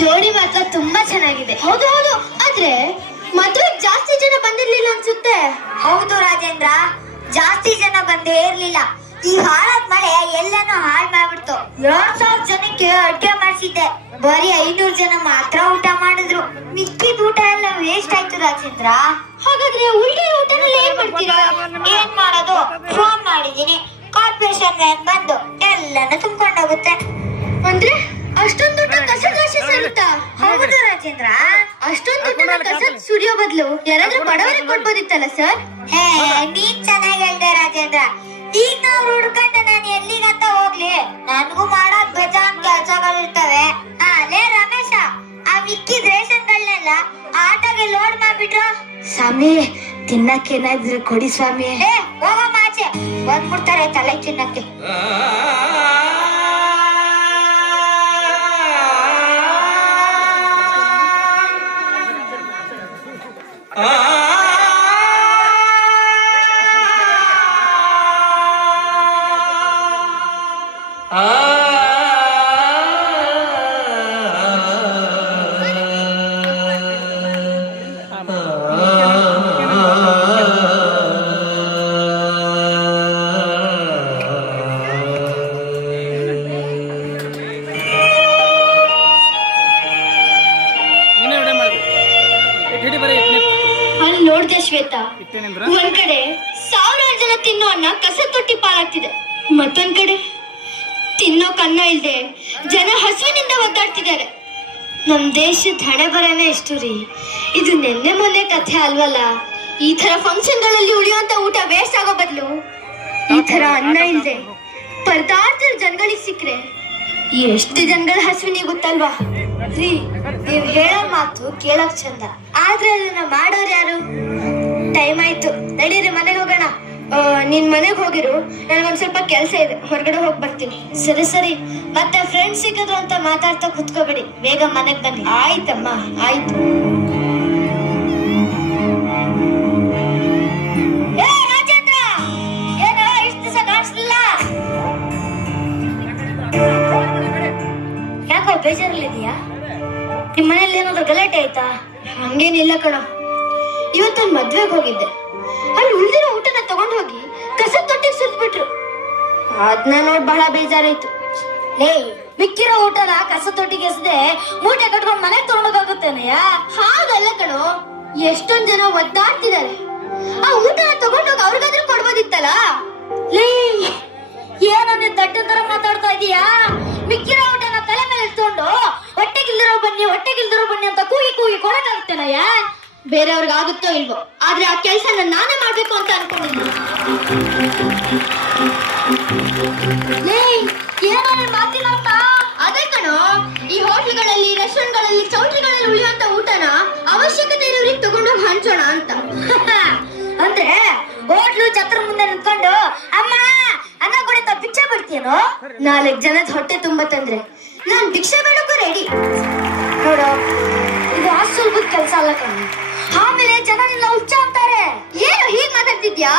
ಜೋಡಿ ಮಾತ್ರ ತುಂಬಾ ಚೆನ್ನಾಗಿದೆ. ಹೌದು ಹೌದು, ಆದ್ರೆ ಮದುವೆಗೆ ಜಾಸ್ತಿ ಜನ ಬಂದಿರ್ಲಿಲ್ಲ ಅನ್ಸುತ್ತೆ. ಹೌದು ರಾಜೇಂದ್ರ, ಜಾಸ್ತಿ ಜನ ಬಂದೇ ಇರ್ಲಿಲ್ಲ. ಈ ಹಾಳಾದ ಮಳೆ ಎಲ್ಲಾನು ಹಾಳು ಮಾಡ್ಬಿಡ್ತು. 2,000 ಜನಕ್ಕೆ ಅಡ್ಗೆ ಮಾಡಿಸಿದ್ದೆ, ಬರೀ 500 ಜನ ಮಾತ್ರ ಊಟ ಮಾಡಿದ್ರು. ಮಿಕ್ಕಿದ ಊಟ ಎಲ್ಲ ವೇಸ್ಟ್ ಆಯ್ತು ರಾಜೇಂದ್ರ. ಹಾಗಾದ್ರೆ ಉಳಿದ ಊಟನಲ್ಲಿ ಏನ್ ಮಾಡ್ತೀರಾ? ಏನ್ ಮಾಡೋದು, ಫೋನ್ ಮಾಡಿದೀನಿ, ಕಾರ್ಪೊರೇಷನ್ ವ್ಯಾನ್ ಬಂದು ಎಲ್ಲಾನು ತುಂಬಿಕೊಂಡೋಗುತ್ತೆ. ಅಂದ್ರೆ ಅಷ್ಟೊಂದು ದುಡ್ಡು ಕಸದ ರಾಶಿ ಸೇರುತ್ತಾ? ಹೌದು ರಾಜೇಂದ್ರ, ಅಷ್ಟೊಂದು ದುಡ್ಡನ್ನ ಕಸದ ಸುರಿಯೋ ಬದಲು ಯಾರಾದ್ರೂ ಬಡವರಿಗೆ ಕೊಡ್ಬೋದಿತ್ತಲ್ಲ ಸರ್? ಹೇ ನೀನ್ ಚೆನ್ನಾಗಿ ಹೇಳ್ದೆ ರಾಜೇಂದ್ರ. ಈಗ ನಾವು ಹುಡ್ಕೊಂಡೆ ನಾನು ಎಲ್ಲಿಗಂತ ಹೋಗ್ಲಿ, ನನ್ಗೂ ಮಾಡೋದ್ ಬೇಜಾನ್ ಕೆಲ್ಸಗಳಿರ್ತವೆ. ಅಲ್ಲೇ ರಮೇಶ, ಆ ಮಿಕ್ಕಿದ ರೇಷನ್ಗಳನ್ನೆಲ್ಲ ಆಟೋಗೆ ಲೋಡ್ ಮಾಡ್ಬಿಟ್ರು. ಸ್ವಾಮಿ, ತಿನ್ನಕ್ಕೇನಾದ್ರು ಕೊಡಿ ಸ್ವಾಮಿ. ಹೋಗಮ್ಮ ಆಚೆ, ಬಂದ್ಬಿಡ್ತಾರೆ ತಲೆ ತಿನ್ನಕ್ಕೆ. ಅಲ್ಲಿ ನೋಡ್ದೆ ಶ್ವೇತಾ, ಒಂದ್ ಕಡೆ 1000 ಜನ ತಿನ್ನೋ ಅನ್ನ ಕಸ ತೊಟ್ಟಿ ಪಾಲಾಗ್ತಿದೆ, ಮತ್ತೊಂದ್ ಕಡೆ ತಿನ್ನೋಕ್ ಅನ್ನ ಇಲ್ದೆ ಜನ ಹಸುವಿನಿಂದ ಒದ್ದಾಡ್ತಿದ್ದಾರೆ. ನಮ್ ದೇಶದ ಹಣೆ ಬರನೇ ಎಷ್ಟು ರೀ. ಇದು ನೆನ್ನೆ ಮೊನ್ನೆ ಕಥೆ ಅಲ್ವಲ್ಲ. ಈ ತರ ಫಂಕ್ಷನ್ ಗಳಲ್ಲಿ ಉಳಿಯುವಂತ ಊಟ ವೇಸ್ಟ್ ಆಗೋ ಬದಲು ಈ ತರ ಅನ್ನ ಇಲ್ದೆ ಪರದಾಡ್ತಿರೋ ಜನಗಳಿಗೆ ಸಿಕ್ಕ್ರೆ ಎಷ್ಟು ಜನಗಳ ಹಸುವಿನಿಗೆ ಗೊತ್ತಲ್ವಾ ರೀ. ನೀವ್ ಹೇಳೋ ಮಾತು ಕೇಳಕ್ ಚಂದ, ಆದ್ರೆ ಅದನ್ನ ಮಾಡೋರು ಯಾರು? ಟೈಮ್ ಆಯ್ತು, ನಡೀರಿ ಮನೆಗೆ ಹೋಗೋಣ. ನಿನ್ ಮನೆಗೆ ಹೋಗಿರು, ನನಗೊಂದ್ ಸ್ವಲ್ಪ ಕೆಲಸ ಇದೆ, ಹೊರಗಡೆ ಹೋಗಿ ಬರ್ತೀನಿ. ಸರಿ ಸರಿ, ಮತ್ತೆ ಫ್ರೆಂಡ್ಸ್ ಸಿಕ್ಕಿದ್ರು ಅಂತ ಮಾತಾಡ್ತಾ ಕುತ್ಕೋಬೇಡಿ, ಬೇಗ ಮನೆಗ್ ಬನ್ನಿ. ಆಯ್ತಮ್ಮ, ಆಯ್ತು. ರಾಜೇಂದ್ರ, ಏನೋ ಇಷ್ಟು ದಿವಸ ಕಾಣಿಸ್ಲಿಲ್ಲ, ಯಾಕೋ ಬೇಜಾರಲ್ಲಿದೀಯಾ? ನಿಮ್ ಮನೇಲಿ ಏನಾದ್ರು ಗಲಾಟೆ ಆಯ್ತಾ? ಹಂಗೇನಿಲ್ಲ ಕಣೋ, ಇವತ್ತೊಂದು ಮದ್ವೆಗೆ ಹೋಗಿದ್ದೆ. ಅಲ್ಲಿ ಉಳಿದಿರೋ ಊಟನ ತಗೊಂಡ್ ಹೋಗಿ ಕಸದ ತೊಟ್ಟಿಗೆ ಸುರಿದ್ಬಿಟ್ರು. ಅದ್ನ ನೋಡ್ ಬಹಳ ಬೇಜಾರಾಯ್ತು. ಲೇ, ಮಿಕ್ಕಿರೋ ಊಟನ ಕಸ ತೊಟ್ಟಿಗೆ ಎಸದೆ ಮೂಟೆ ಕಟ್ಕೊಂಡ್ ಮನೆಗೆ ತಗೊಂಡೋಗಾಗುತ್ತೇನೆಯ? ಹಾಗಲ್ಲ ಕಣೋ, ಎಷ್ಟೊಂದ್ ಜನ ಒದ್ದಾಡ್ತಿದ್ದಾರೆ. ಆ ಊಟನ ತಗೊಂಡೋಗಿ ಅವ್ರಿಗಾದ್ರೂ ಕೊಡ್ಬೋದಿತ್ತಲ್ಲ. ಲೇ, ಏನೋ ನೀನ್ ದಡ್ಡ ತರ ಮಾತಾಡ್ತಾ ಇದೀಯಾ? ಮಿಕ್ಕಿರೋ ಊಟನ ತಲೆ ಮೇಲೆ ಇಟ್ಕೊಂಡು ಹೊಟ್ಟೆಗಿಲ್ದಿರೋ ಬನ್ನಿ ಅಂತ ಕೂಗಿ ಕೂಗಿ ಕೊಡಕ್ಕಾಗುತ್ತೇನಯ್ಯ? ಬೇರೆಯವ್ರಿಗೆ ಆಗುತ್ತೋ ಇಲ್ವೋ, ಆದ್ರೆ ಆ ಕೆಲ್ಸನ ನಾನೇ ಮಾಡ್ಬೇಕು ಅಂತ ಅನ್ಕೊಂಡಿದ್ದೀನಿ. ಏನೋ ನಿನ್ ಮಾತಿನ ಅರ್ಥ? ಅದೇ ಕಣೋ, ಈ ಹೋಟ್ಲುಗಳಲ್ಲಿ, ರೆಸ್ಟೋರೆಂಟ್ಗಳಲ್ಲಿ, ಚೌಟ್ರಿಗಳಲ್ಲಿ ಉಳಿಯುವಂತ ಊಟನ ಅವಶ್ಯಕತೆ ಇರೋರಿಗೆ ತಗೊಂಡೋಗಿ ಹಂಚೋಣ ಅಂತ. ಅಂದ್ರೆ ಹೋಟ್ಲು ಛತ್ರ ಮುಂದೆ ನಿಂತ್ಕೊಂಡು ಅಮ್ಮ ಅನ್ನ ಕೊಡಿತ ಭಿಕ್ಷೆ ಬಿಡ್ತೀನೋ? 4 ಜನದ ಹೊಟ್ಟೆ ತುಂಬ ತಂದ್ರೆ ನಾನ್ ಭಿಕ್ಷೆ ಬೇಡಕ್ಕೂ ರೆಡಿ. ನೋಡು, ಇದು ಅಷ್ಟು ಸುಲಭದ ಕೆಲಸ ಅಲ್ಲ ಕಣ. ಆಮೇಲೆ ಜನ ನಿನ್ನ ಹುಚ್ಚ ಅಂತಾರೆ. ಏನು ಹೀಗ್ ಮಾತಾಡ್ತಿದ್ಯಾ?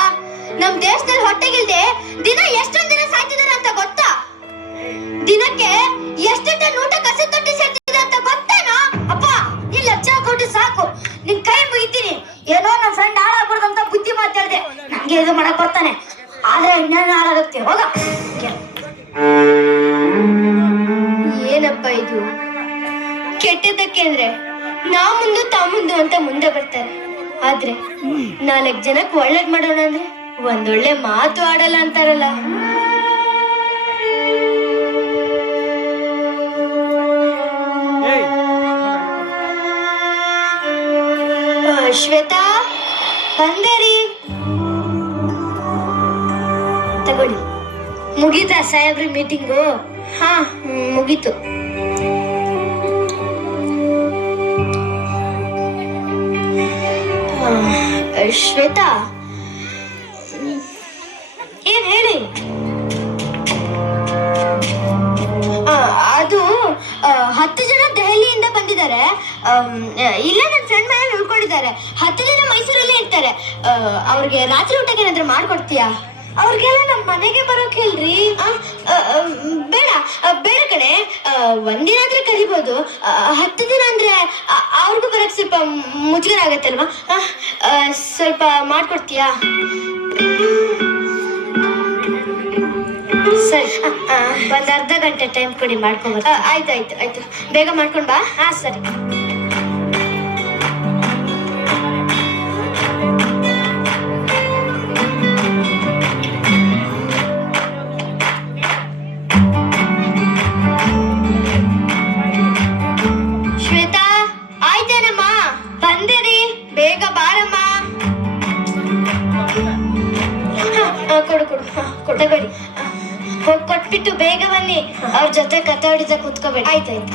ನಮ್ ದೇಶದಲ್ಲಿ ಹೊಟ್ಟೆಗಿಲ್ದೆ ದಿನ ಎಷ್ಟೊಂದ್ ಜನ ಸಾಯ್ತಿದಾರೆ ಅಂತ ಗೊತ್ತಾ? ದಿನಕ್ಕೆ ಎಷ್ಟು ಟನ್ ಊಟ ಕಸ ತೊಟ್ಟಿ ಸೇರ್ತಿದೆ ಅಂತ ಗೊತ್ತೇನೋ? ಅಪ್ಪ, ನೀನ್ ಲಕ್ಷ ಕೊಟ್ಟು ಸಾಕು, ನಿನ್ ಕೈ ಮುಗಿತೀನಿ. ಏನೋ ನನ್ ಫ್ರೆಂಡ್ ಹಾಳಾಗ್ಬಾರ್ದಂತ ಬುದ್ಧಿ ಮಾತಾಡ್ದೆ, ನಂಗೆ ಇದು ಮಾಡಕ್ ಬರ್ತಾನೆ, ಆದ್ರೆ ಇನ್ನೇನು ಹಾಳಾಗುತ್ತೆ. ಹೋಗ. ಏನಪ್ಪ ಇದು? ಕೆಟ್ಟದಕ್ಕೆ ಅಂದ್ರೆ ನಾವ್ ಮುಂದು ತಾ ಮುಂದು ಅಂತ ಮುಂದೆ ಬರ್ತಾರೆ, ಆದ್ರೆ 4 ಜನಕ್ಕೆ ಒಳ್ಳೇದ್ ಮಾಡೋಣ ಅಂದ್ರೆ ಒಂದೊಳ್ಳೆ ಮಾತು ಆಡಲ್ಲ ಅಂತಾರಲ್ಲ. ಶ್ವೇತಾ, ಬಂದೇರಿ. ತಗೊಳ್ಳಿ. ಮುಗೀತಾ ಸಾಹೇಬ್ರಿ ಮೀಟಿಂಗು? ಹಾ, ಮುಗೀತು. ಶ್ವೇತಾ, ಏನ್ ಹೇಳಿ? ಅದು 10 ಜನ ದೆಹಲಿಯಿಂದ ಬಂದಿದ್ದಾರೆ. ಇಲ್ಲ, ನನ್ನ ಫ್ರೆಂಡ್ ಮನೇಲಿ ಉಳ್ಕೊಂಡಿದ್ದಾರೆ. 10 ಜನ ಮೈಸೂರಲ್ಲೇ ಇರ್ತಾರೆ. ಅವ್ರಿಗೆ ರಾತ್ರಿ ಊಟಕ್ಕೆ ಏನಾದ್ರು ಮಾಡ್ಕೊಡ್ತೀಯಾ? ಅವ್ರಿಗೆಲ್ಲ ನಮ್ಮ ಮನೆಗೆ ಬರೋಕ್ ಹೇಳ್ರಿ. ಬೇಡ ಬೇಡ ಕಣೆ, ಒಂದಿನ ಆದ್ರೆ ಕರಿಬೋದು. 10 ದಿನ ಅಂದ್ರೆ ಅವ್ರಿಗೂ ಬರಕ್ ಸ್ವಲ್ಪ ಮುಜುಗರ ಆಗತ್ತಲ್ವಾ? ಸ್ವಲ್ಪ ಮಾಡ್ಕೊಡ್ತೀಯಾ? ಸರಿ, ಒಂದ್ ಅರ್ಧ ಗಂಟೆ ಟೈಮ್ ಕೊಡಿ, ಮಾಡ್ಕೊಂಡ್. ಆಯ್ತು, ಬೇಗ ಮಾಡ್ಕೊಂಡ್ ಬಾ. ಸರಿ. ಶ್ವೇತಾ, ಆಯ್ತೇನಮ್ಮ? ಬಂದಿರಿ, ಬೇಗ ಬಾರಮ್ಮ. ಕೊಡಬೇಡಿ, ಹೋಗಿ ಕೊಟ್ಬಿಟ್ಟು ಬೇಗ ಬನ್ನಿ. ಅವ್ರ ಜೊತೆ ಕತೆ ಹೊಡಿತ ಕೂತ್ಕೋಬೇಡಿ. ಆಯ್ತಾಯ್ತು.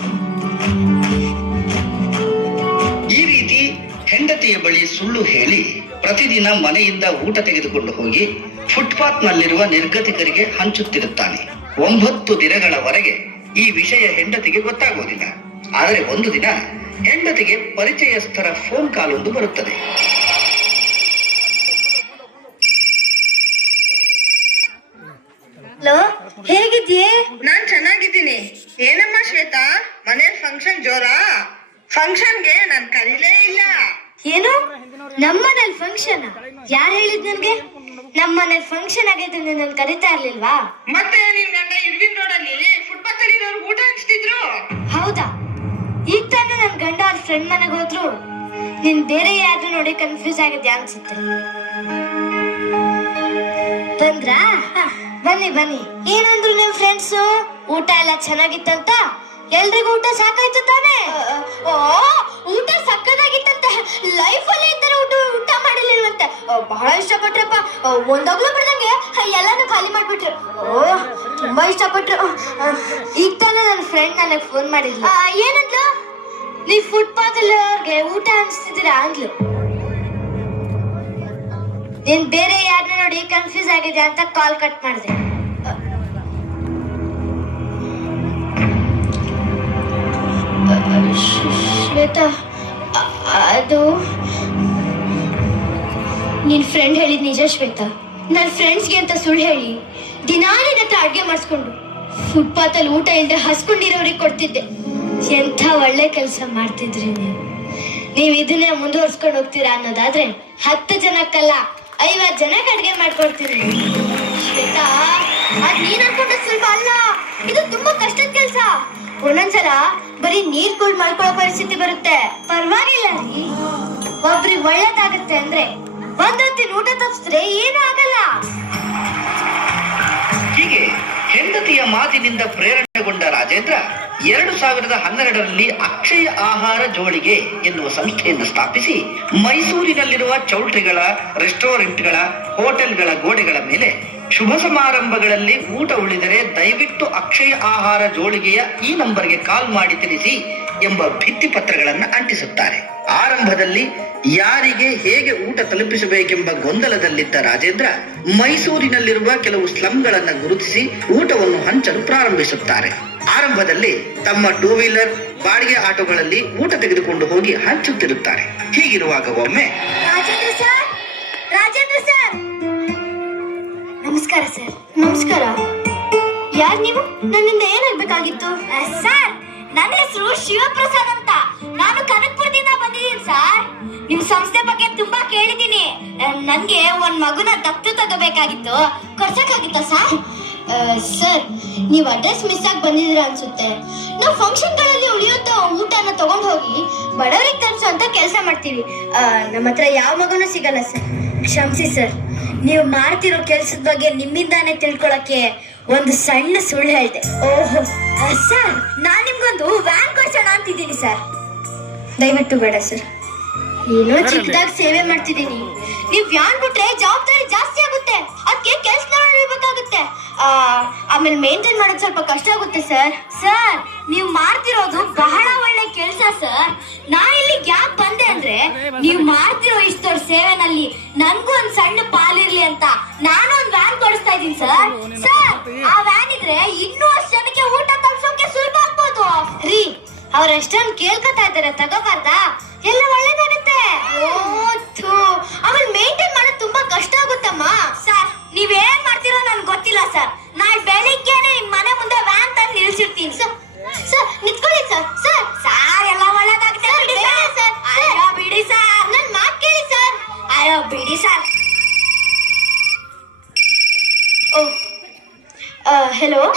ಈ ರೀತಿ ಹೆಂಡತಿಯ ಬಳಿ ಸುಳ್ಳು ಹೇಳಿ ಪ್ರತಿದಿನ ಮನೆಯಿಂದ ಊಟ ತೆಗೆದುಕೊಂಡು ಹೋಗಿ ಫುಟ್ಪಾತ್ ನಲ್ಲಿರುವ ನಿರ್ಗತಿಕರಿಗೆ ಹಂಚುತ್ತಿರುತ್ತಾನೆ. 9 ದಿನಗಳವರೆಗೆ ಈ ವಿಷಯ ಹೆಂಡತಿಗೆ ಗೊತ್ತಾಗುವುದಿಲ್ಲ. ಆದರೆ ಒಂದು ದಿನ ಹೆಂಡತಿಗೆ ಪರಿಚಯಸ್ಥರ ಫೋನ್ ಕಾಲ್ ಒಂದು ಬರುತ್ತದೆ. ಹಲೋ, ಹೇಗಿದ್ಯೆ? ನಾನ್ ಚೆನ್ನಾಗಿದ್ದೀನಿ. ಏನಮ್ಮ ಶ್ವೇತಾ, ಮನೇಲಿ ಫಂಕ್ಷನ್ ಜೋರಾ? ಫಂಕ್ಷನ್ಗೆ ನಾನ್ ಕರೀಲೇ ಇಲ್ಲ. ಏನು, ನಮ್ಮನೇಲಿ ಫಂಕ್ಷನ್? ಯಾರು ಹೇಳಿದ್ ನನ್ಗೆ? ನಮ್ಮನೇಲಿ ಫಂಕ್ಷನ್ ಆಗೈತೆ ನನ್ ಕರಿತಾ ಇರ್ಲಿಲ್ವಾ? ಮತ್ತೆ ನಿನ್ ಗಂಡ ಇರ್ವಿನ್ ರೋಡಲ್ಲಿ ಫುಟ್ಪಾತ್ ಅಲ್ಲಿ ಊಟ ಹಂಚ್ತಿದ್ರು. ಹೌದಾ? ಈಗ ತಾನೇ ನನ್ ಗಂಡ ಅವ್ರ ಫ್ರೆಂಡ್ ಮನೆಗೆ ಹೋದ್ರು. ನೀನ್ ಬೇರೆ ಯಾರು ನೋಡಿ ಕನ್ಫ್ಯೂಸ್ ಆಗಿದ್ಯಾ ಅನ್ಸುತ್ತೆ. ಬಂದ್ರಾ? ಬನ್ನಿ. ಏನಂದ್ರು ನಿಮ್ ಫ್ರೆಂಡ್ಸು? ಊಟ ಎಲ್ಲ ಚೆನ್ನಾಗಿತ್ತಂತ? ಎಲ್ರಿಗೂ ಊಟ ಸಾಕಾಯ್ತು ತಾನೆ? ಊಟ ಸಕ್ಕದಾಗಿತ್ತಂತೆ. ಲೈಫ್ ಅಲ್ಲಿ ಈ ತರ ಊಟ ಮಾಡಿರ್ಲಿಲ್ವಂತೆ. ಬಹಳ ಇಷ್ಟಪಟ್ರಪ್ಪ. ಒಂದೊಗ್ಲು ಬಿಡ್ದಂಗೆ ಎಲ್ಲಾನು ಖಾಲಿ ಮಾಡ್ಬಿಟ್ರು. ತುಂಬಾ ಇಷ್ಟಪಟ್ರು. ಈಗ ತಾನೇ ನನ್ನ ಫ್ರೆಂಡ್ ನನಗೆ ಫೋನ್ ಮಾಡಿದ್ಲು. ಏನಂದ್ಲು? ನೀವ್ ಫುಟ್ಪಾತ್ ಅಲ್ಲಿ ಅವ್ರಿಗೆ ಊಟ ಅನ್ಸ್ತಿದ್ದೀರಾ ಅಂದ್ಲು. ನೀನ್ ಬೇರೆ ಯಾರನ್ನ ನೋಡಿ ಕನ್ಫ್ಯೂಸ್ ಆಗಿದೆ ಅಂತ ಕಾಲ್ ಕಟ್ ಮಾಡಿದೆ. ಶ್ವೇತಾ, ಅದು ನಿನ್ ಫ್ರೆಂಡ್ ಹೇಳಿದ್ ನಿಜ ಶ್ವೇತಾ. ನನ್ನ ಫ್ರೆಂಡ್ಸ್ಗೆ ಅಂತ ಸುಳ್ಳು ಹೇಳಿ ದಿನಾ ನಿನ್ನ ಹತ್ರ ಅಡ್ಗೆ ಮಾಡಿಸ್ಕೊಂಡು ಫುಟ್ಪಾತ್ ಅಲ್ಲಿ ಊಟ ಇಲ್ಲದೆ ಹಸ್ಕೊಂಡಿರೋರಿಗೆ ಕೊಡ್ತಿದ್ದೆ. ಎಂಥ ಒಳ್ಳೆ ಕೆಲಸ ಮಾಡ್ತಿದ್ರಿ ನೀವು ಇದನ್ನೇ ಮುಂದುವರ್ಸ್ಕೊಂಡು ಹೋಗ್ತೀರಾ ಅನ್ನೋದಾದ್ರೆ 10 ಜನಕ್ಕಲ್ಲ 50 ಜನಕ್ಕೆ ಅಡ್ಗೆ ಮಾಡ್ಕೊಡ್ತೀರಿ. ಶ್ವೇತಾ, ಅದ್ ನೀನ್ ಅನ್ಕೊಂಡ ಸ್ವಲ್ಪ ಅಲ್ಲ, ಇದು ತುಂಬಾ ಕಷ್ಟದ ಕೆಲಸ. ಒಂದೊಂದ್ಸಲ ಬರೀ ನೀರ್ ಕುಡ್ ಮಾಡ್ಕೊಳ್ಳೋ ಪರಿಸ್ಥಿತಿ ಬರುತ್ತೆ. ಪರವಾಗಿಲ್ಲ ರೀ, ಒಬ್ರಿಗೆ ಒಳ್ಳೇದಾಗತ್ತೆ ಅಂದ್ರೆ ಒಂದೊತ್ತಿನ ಊಟ ತಪ್ಪಿಸಿದ್ರೆ ಏನೂ ಆಗಲ್ಲ. ಹೀಗೆ ಹೆಂಡತಿಯ ಮಾತಿನಿಂದ ಪ್ರೇರಣೆಗೊಂಡ ರಾಜೇಂದ್ರ 2012ರಲ್ಲಿ ಅಕ್ಷಯ ಆಹಾರ ಜೋಳಿಗೆ ಎನ್ನುವ ಸಂಸ್ಥೆಯನ್ನು ಸ್ಥಾಪಿಸಿ ಮೈಸೂರಿನಲ್ಲಿರುವ ಚೌಲ್ಟ್ರಿಗಳ, ರೆಸ್ಟೋರೆಂಟ್ಗಳ, ಹೋಟೆಲ್ಗಳ ಗೋಡೆಗಳ ಮೇಲೆ ಶುಭ ಸಮಾರಂಭಗಳಲ್ಲಿ ಊಟ ಉಳಿದರೆ ದಯವಿಟ್ಟು ಅಕ್ಷಯ ಆಹಾರ ಜೋಳಿಗೆಯ ಈ ನಂಬರ್ಗೆ ಕಾಲ್ ಮಾಡಿ ತಿಳಿಸಿ ಎಂಬ ಭಿತ್ತಿ ಪತ್ರಗಳನ್ನು ಅಂಟಿಸುತ್ತಾರೆ. ಆರಂಭದಲ್ಲಿ ಯಾರಿಗೆ ಹೇಗೆ ಊಟ ತಲುಪಿಸಬೇಕೆಂಬ ಗೊಂದಲದಲ್ಲಿದ್ದ ರಾಜೇಂದ್ರ ಮೈಸೂರಿನಲ್ಲಿರುವ ಕೆಲವು ಸ್ಲಂಗಳನ್ನು ಗುರುತಿಸಿ ಊಟವನ್ನು ಹಂಚಲು ಪ್ರಾರಂಭಿಸುತ್ತಾರೆ. ಆರಂಭದಲ್ಲಿ ತಮ್ಮ 2 ವೀಲರ್ ಬಾಡಿಗೆ ಆಟೋಗಳಲ್ಲಿ ಊಟ ತೆಗೆದುಕೊಂಡು ಹೋಗಿ ಹಂಚುತ್ತಿರುತ್ತಾರೆ. ಹೀಗಿರುವಾಗ ಒಮ್ಮೆ ರಾಜೇಂದ್ರ ಸರ್, ನಮಸ್ಕಾರ ಸರ್. ನಮಸ್ಕಾರ. ಯಾರು ನೀವು? ನನ್ನಿಂದ ಏನಾಗ್ಬೇಕಾಗಿತ್ತು? ಸರ್, ನನ್ನ ಹೆಸರು ಶಿವಪ್ರಸಾದ್ ಅಂತ. ನಾನು ಕನಕಪುರದಿಂದ ಬಂದಿದ್ದೀನಿ ಸರ್. ನಿಮ್ ಸಂಸ್ಥೆ ಬಗ್ಗೆ ತುಂಬಾ ಕೇಳಿದ್ದೀನಿ. ನನ್ಗೆ ಒಂದ್ ಮಗುನ ದತ್ತು ತಗೋಬೇಕಾಗಿತ್ತು. ಕೊಡ್ಸಕ್ಕಾಗಿತ್ತ ಸರ್? ಸರ್, ನೀವು ಅಡ್ರೆಸ್ ಮಿಸ್ ಆಗಿ ಬಂದಿದ್ದೀರಾ ಅನ್ಸುತ್ತೆ. ನಾವು ಫಂಕ್ಷನ್ಗಳಲ್ಲಿ ಉಳಿಯುವಂತ ಊಟನ ತಗೊಂಡು ಹೋಗಿ ಬಡವರಿಗೆ ತಲುಪಿಸೋ ಅಂತ ಕೆಲಸ ಮಾಡ್ತೀವಿ. ನಮ್ಮ ಹತ್ರ ಯಾವ ಮಗುನೂ ಸಿಗಲ್ಲ ಸರ್. ಕ್ಷಮಿಸಿ ಸರ್, ನೀವು ಮಾಡ್ತಿರೋ ಕೆಲ್ಸದ ಬಗ್ಗೆ ನಿಮ್ಮಿಂದಾನೇ ತಿಳ್ಕೊಳಕ್ಕೆ ಒಂದು ಸಣ್ಣ ಸುಳ್ಳು ಹೇಳ್ದೆ. ಓಹೋ ಸರ್, ನಾನ್ ನಿಮ್ಗೊಂದು ವ್ಯಾನ್ ಕೊಡ್ಸೋಣ ಅಂತಿದ್ದೀನಿ ಸರ್. ದಯವಿಟ್ಟು ಬೇಡ ಸರ್, ಏನೋ ಚಿಕ್ಕದಾಗಿ ಸೇವೆ ಮಾಡ್ತಿದ್ದೀನಿ. ನೀವು ವ್ಯಾನ್ ಬಿಟ್ರೆ ಜವಾಬ್ದಾರಿ ಜಾಸ್ತಿ ಆಗುತ್ತೆ. ಅದಕ್ಕೆ ಕೆಲಸ ನೋಡಬೇಕಾಗುತ್ತೆ. ಆಮೇಲೆ ಮೇಂಟೈನ್ ಮಾಡೋದು ಸ್ವಲ್ಪ ಕಷ್ಟ ಆಗುತ್ತೆ ಸರ್. ಸರ್, ನೀವು ಮಾಡ್ತಿರೋದು ಬಹಳ ಒಳ್ಳೆ ಕೆಲಸ ಸರ್. ನಾನು ಇಲ್ಲಿ ಯಾಕೆ ಬಂದೆ ಅಂದ್ರೆ, ನೀವು ಮಾಡ್ತಿರೋ ಇಷ್ಟು ಸೇವೆನಲ್ಲಿ ನನ್ಗೂ ಒಂದ್ ಸಣ್ಣ ಪಾಲಿರ್ಲಿ ಅಂತ ನಾನು ಒಂದ್ ವ್ಯಾನ್ ಕೊಡಿಸ್ತಾ ಇದ್ದೀನಿ ಸರ್. ಸರ್, ಆ ವ್ಯಾನ್ ಇದ್ರೆ ಇನ್ನೂ ಅಷ್ಟು ಜನಕ್ಕೆ ಊಟ ತಲುಪಿಸೋಕೆ ಸುಲಭ ಆಗ್ಬೋದು ರೀ. ಅವ್ರ ಎಷ್ಟೊಂದು ಕೇಳ್ಕೊತಾ ಇದಾರೆ, ತಗೋಬಾರ್ದಾ? ಎಲ್ಲ ಒಳ್ಳೇದಾಗುತ್ತೆ. ಆಮೇಲೆ ಮೇಂಟೈನ್ ಮಾಡೋದು ತುಂಬಾ ಕಷ್ಟ ಆಗುತ್ತಮ್ಮ. ಸರ್, ನೀವೇನ್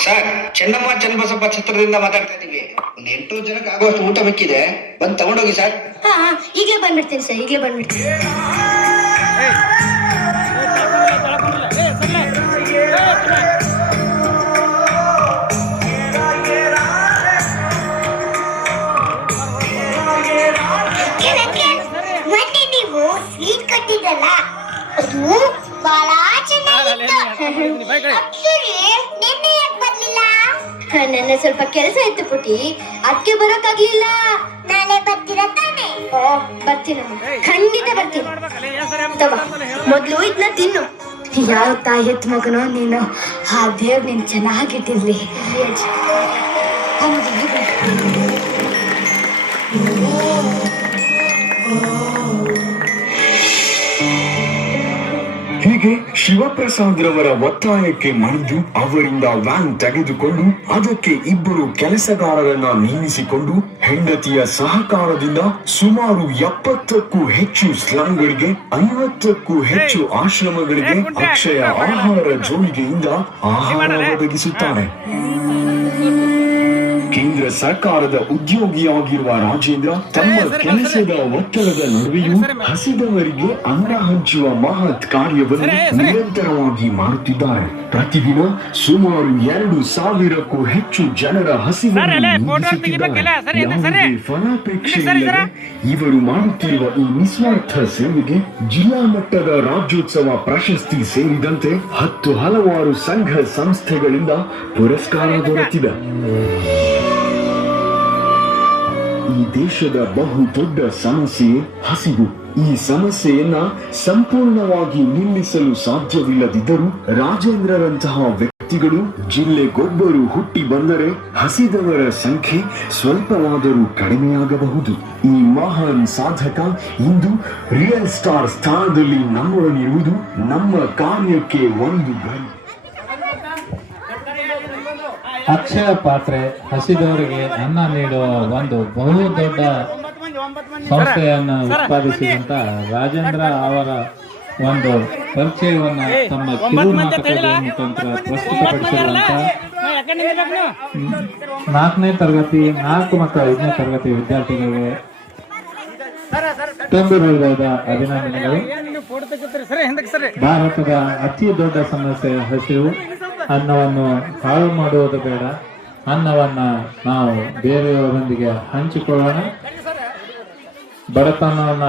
ಸರ್, ಚೆನ್ನಮ್ಮ ಚನ್ನಬಸಪ್ಪ ಛತ್ರದಿಂದ ಮಾತಾಡ್ತಾ ಇದ್ದೀವಿ. ಒಂದು 8 ಜನಕ್ಕೆ ಆಗುವಷ್ಟು ಊಟ ಮಿಕ್ಕಿದೆ, ಬಂದು ತಗೊಂಡೋಗಿ ಸರ್. ಹಾ ಈಗಲೇ ಬಂದ್ಬಿಡ್ತೀನಿ ಸರ್, ಈಗಲೇ ಬಂದ್ಬಿಡ್ತೀನಿ. ಮೊನ್ನೆ ನೀವು ಸ್ವೀಟ್ ಕಟ್ಟಿದ್ರಲ್ಲ, ಅದು ಬಹಳ ಚೆನ್ನಾಗಿತ್ತು. ಅಕ್ಷರಿ, ನಿನ್ನೆ ಯಾಕೆ ಬರ್ಲಿಲ್ಲ? ನನ್ನ ಸ್ವಲ್ಪ ಕೆಲಸ ಇತ್ತು ಪುಟಿ, ಅದಕ್ಕೆ ಬರೋಕ್ಕಾಗ್ಲಿಲ್ಲ. ನಾಳೆ ಬರ್ತೀರಾ ತಾನೆ? ಓ ಬರ್ತೀನಮ್ಮ, ಖಂಡಿತ ಬರ್ತೀನಿ. ತಗೋ, ಮೊದ್ಲು ಇದನ್ನ ತಿನ್ನು. ಯಾವ ತಾಯಿ ಹೆತ್ ಮಗನೋ ನೀನು, ಆ ದೇವ್ರು ನೀನ್ ಚೆನ್ನಾಗಿಟ್ಟಿರ್ಲಿ. ಹೀಗೆ ಶಿವಪ್ರಸಾದ್ರವರ ಒತ್ತಾಯಕ್ಕೆ ಮಣಿದು ಅವರಿಂದ ವ್ಯಾನ್ ತೆಗೆದುಕೊಂಡು ಅದಕ್ಕೆ 2 ಕೆಲಸಗಾರರನ್ನ ನೇಮಿಸಿಕೊಂಡು ಹೆಂಡತಿಯ ಸಹಕಾರದಿಂದ ಸುಮಾರು 70ಕ್ಕೂ ಹೆಚ್ಚು ಸ್ಲಂಗಳಿಗೆ 50ಕ್ಕೂ ಹೆಚ್ಚು ಆಶ್ರಮಗಳಿಗೆ ಅಕ್ಷಯ ಆಹಾರ ಜೋಳಿಗೆಯಿಂದ ಆಹಾರ ಒದಗಿಸುತ್ತಾರೆ. ಕೇಂದ್ರ ಸರ್ಕಾರದ ಉದ್ಯೋಗಿಯಾಗಿರುವ ರಾಜೇಂದ್ರ ತಮ್ಮ ಕೆಲಸದ ಒತ್ತಡದ ನಡುವೆಯೂ ಹಸಿದವರಿಗೆ ಅನ್ನ ಹಂಚುವ ಮಹತ್ ಕಾರ್ಯವನ್ನು ನಿರಂತರವಾಗಿ ಮಾಡುತ್ತಿದ್ದಾರೆ. ಪ್ರತಿದಿನ ಸುಮಾರು 2,000ಕ್ಕೂ ಹೆಚ್ಚು ಜನರ ಹಸಿವನ್ನು ನೀಗಿಸುತ್ತಿದ್ದಾರೆ. ಯಾವುದೇ ಫಲಾಪೇಕ್ಷೆ ಇಲ್ಲದೆ ಇವರು ಮಾಡುತ್ತಿರುವ ಈ ನಿಸ್ವಾರ್ಥ ಸೇವೆಗೆ ಜಿಲ್ಲಾ ಮಟ್ಟದ ರಾಜ್ಯೋತ್ಸವ ಪ್ರಶಸ್ತಿ ಸೇರಿದಂತೆ 10 ಹಲವಾರು ಸಂಘ ಸಂಸ್ಥೆಗಳಿಂದ ಪುರಸ್ಕಾರ ದೊರೆತಿದೆ. ಈ ದೇಶದ ಬಹು ದೊಡ್ಡ ಸಮಸ್ಯೆ ಹಸಿವು. ಈ ಸಮಸ್ಯೆಯನ್ನ ಸಂಪೂರ್ಣವಾಗಿ ನಿಲ್ಲಿಸಲು ಸಾಧ್ಯವಿಲ್ಲದಿದ್ದರೂ ರಾಜೇಂದ್ರರಂತಹ ವ್ಯಕ್ತಿಗಳು ಜಿಲ್ಲೆಗೊಬ್ಬರು ಹುಟ್ಟಿ ಬಂದರೆ ಹಸಿದವರ ಸಂಖ್ಯೆ ಸ್ವಲ್ಪವಾದರೂ ಕಡಿಮೆಯಾಗಬಹುದು. ಈ ಮಹಾನ್ ಸಾಧಕ ಇಂದು ರಿಯಲ್ ಸ್ಟಾರ್ ಸ್ಥಾನದಲ್ಲಿ ನಮ್ಮೊಡನಿರುವುದು ನಮ್ಮ ಕಾರ್ಯಕ್ಕೆ ಒಂದು ಗರಿ. ಅಕ್ಷಯ ಪಾತ್ರೆ ಹಸಿದವರಿಗೆ ಅನ್ನ ನೀಡುವ ಒಂದು ಬಹು ದೊಡ್ಡ ಸಂಸ್ಥೆಯನ್ನು ಉತ್ಪಾದಿಸಿದಂತ ರಾಜೇಂದ್ರ ಅವರ ಒಂದು ಪರಿಚಯವನ್ನ ತಮ್ಮ ಕಿರು ನಾಟಕದ ಮುಖಾಂತರ ಪ್ರಸ್ತುತಪಡಿಸಿರುವಂತ 4ನೇ ತರಗತಿ 4 ಮತ್ತು 5ನೇ ತರಗತಿ ವಿದ್ಯಾರ್ಥಿಗಳಿಗೆ ತುಂಬಿ ಹೃದಯದ ಅಭಿನಂದನೆಗಳು. ಭಾರತದ ಅತಿ ದೊಡ್ಡ ಸಮಸ್ಯೆ ಹಸಿವು. ಅನ್ನವನ್ನು ಹಾಳು ಮಾಡುವುದು ಬೇಡ, ಅನ್ನವನ್ನ ನಾವು ಬೇರೆಯವರೊಂದಿಗೆ ಹಂಚಿಕೊಳ್ಳೋಣ. ಬಡತನವನ್ನ